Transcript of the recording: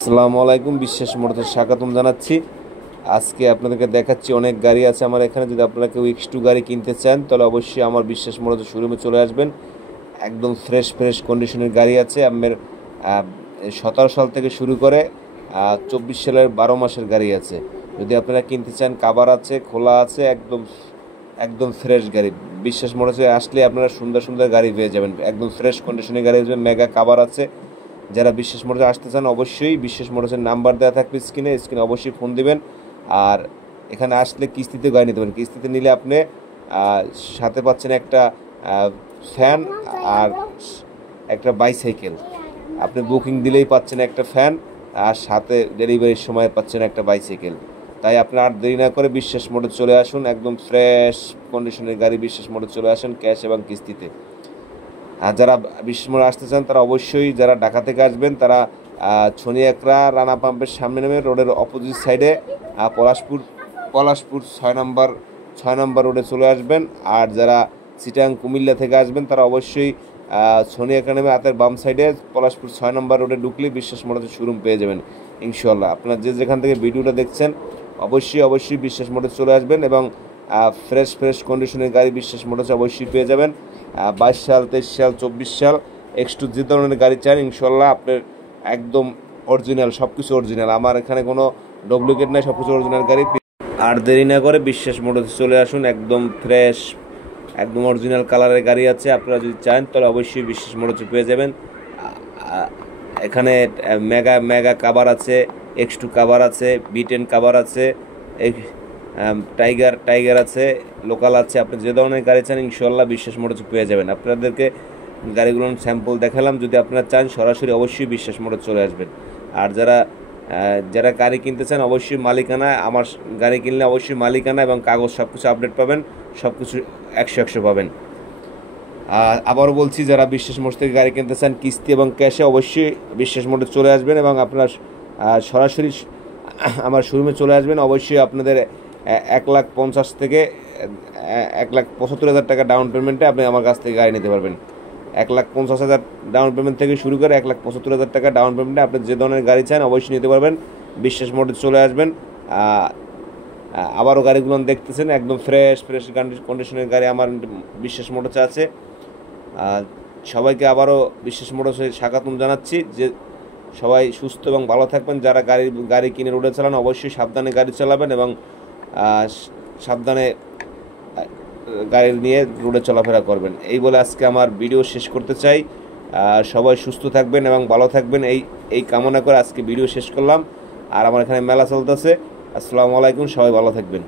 আসসালামু আলাইকুম, বিশ্বাস মোটরসে স্বাগতম জানাচ্ছি। আজকে আপনাদেরকে দেখাচ্ছি অনেক গাড়ি আছে আমার এখানে। যদি আপনারা কেউ X2 গাড়ি কিনতে চান তাহলে অবশ্যই আমার বিশ্বাস মোটরসের শোরুমে চলে আসবেন। একদম ফ্রেশ কন্ডিশনের গাড়ি আছে। আপনার 17 সাল থেকে শুরু করে 24 সালের 12 মাসের গাড়ি আছে। যদি আপনারা কিনতে চান, কাভার আছে, খোলা আছে, একদম একদম ফ্রেশ গাড়ি। বিশ্বাস মোটরসে আসলে আপনারা সুন্দর সুন্দর গাড়ি পেয়ে যাবেন। একদম ফ্রেশ কন্ডিশনের গাড়ি আছে, মেগা কাভার আছে। যারা বিশ্বাস মোটরসে আসতে চান অবশ্যই বিশ্বাস মোটরসের নাম্বার দেওয়া থাকবে স্ক্রিনে অবশ্যই ফোন দিবেন। আর এখানে আসলে কিস্তিতে গাড়ি নিতে পারেন। কিস্তিতে নিলে আপনি সাথে পাচ্ছেন একটা ফ্যান আর একটা বাইসাইকেল। আপনি বুকিং দিলেই পাচ্ছেন একটা ফ্যান, আর সাথে ডেলিভারির সময় পাচ্ছেন একটা বাইসাইকেল। তাই আপনার আর দেরি না করে বিশ্বাস মোটর চলে আসুন। একদম ফ্রেশ কন্ডিশনের গাড়ি বিশ্বাস মোটর চলে আসুন, ক্যাশ এবং কিস্তিতে। আর যারা বিশ্বাস মোটর আসতে চান তারা অবশ্যই, যারা ঢাকা থেকে আসবেন তারা ছনিয়াকড়া রানা পাম্পের সামনে নেমে রোডের অপোজিট সাইডে পলাশপুর 6 নম্বর রোডে চলে আসবেন। আর যারা চিটাং কুমিল্লা থেকে আসবেন তারা অবশ্যই ছনিয়াকড়া নেমে হাতের বাম সাইডে পলাশপুর 6 নম্বর রোডে ঢুকলে বিশ্বাস মোটরসের শোরুম পেয়ে যাবেন ইনশাল্লাহ। আপনারা যেখান থেকে ভিডিওটা দেখছেন অবশ্যই বিশ্বাস মোটর চলে আসবেন এবং ফ্রেশ কন্ডিশনের গাড়ি বিশ্বাস মোটরসে অবশ্যই পেয়ে যাবেন। 22 সাল, 23 সাল, 24 সাল X2 যে ধরনের গাড়ি চান ইনশাল্লাহ আপনার একদম অরিজিনাল, সব কিছু অরিজিনাল। আমার এখানে কোনো ডুপ্লিকেট নাই, সব কিছু অরিজিনাল গাড়ি। আর দেরি না করে বিশ্বাস মোটরসে চলে আসুন। একদম ফ্রেশ, একদম অরিজিনাল কালারের গাড়ি আছে। আপনারা যদি চান তাহলে অবশ্যই বিশ্বাস মোটরসে পেয়ে যাবেন। এখানে মেগা কাভার আছে, X2 কাভার আছে, B10 কাভার আছে, টাইগার আছে, লোকাল আছে। আপনি যে ধরনের গাড়ি চান ইনশাল্লাহ বিশ্বাস মোটরসে পেয়ে যাবেন। আপনাদেরকে গাড়িগুলোর স্যাম্পল দেখালাম। যদি আপনারা চান সরাসরি অবশ্যই বিশ্বাস মোটর চলে আসবেন। আর যারা গাড়ি কিনতে চান অবশ্যই মালিকানা, আমার গাড়ি কিনলে অবশ্যই মালিকানা এবং কাগজ সব কিছু আপডেট পাবেন, সব কিছু 100 পাবেন। আবারও বলছি, যারা বিশ্বাস মোটর থেকে গাড়ি কিনতে চান কিস্তি এবং ক্যাশে অবশ্যই বিশ্বাস মোটর চলে আসবেন এবং আপনার সরাসরি আমার শোরুমে চলে আসবেন। অবশ্যই আপনাদের 1,50,000 থেকে 1,75,000 টাকা ডাউন পেমেন্টে আপনি আমার কাছ থেকে গাড়ি নিতে পারবেন। 1,50,000 ডাউন পেমেন্ট থেকে শুরু করে 1,75,000 টাকা ডাউন পেমেন্টে আপনি যে ধরনের গাড়ি চান অবশ্যই নিতে পারবেন। বিশ্বাস মোটর চলে আসবেন। আবারও গাড়িগুলো দেখতেছেন একদম ফ্রেশ কন্ডিশনের গাড়ি আমার বিশ্বাস মোটরসে আছে। সবাইকে আবারও বিশ্বাস মোটরসে স্বাগতম জানাচ্ছি। যে সবাই সুস্থ এবং ভালো থাকবেন। যারা গাড়ি কিনে রোডে চালান অবশ্যই সাবধানে গাড়ি চালাবেন এবং সাবধানে গাড়ি নিয়ে রোডে চলাফেরা করবেন। এই বলে আজকে আমার ভিডিও শেষ করতে চাই। সবাই সুস্থ থাকবেন এবং ভালো থাকবেন এই কামনা করে আজকে ভিডিও শেষ করলাম। আর আমার এখানে মেলা চলতেছে। আসসালামু আলাইকুম, সবাই ভালো থাকবেন।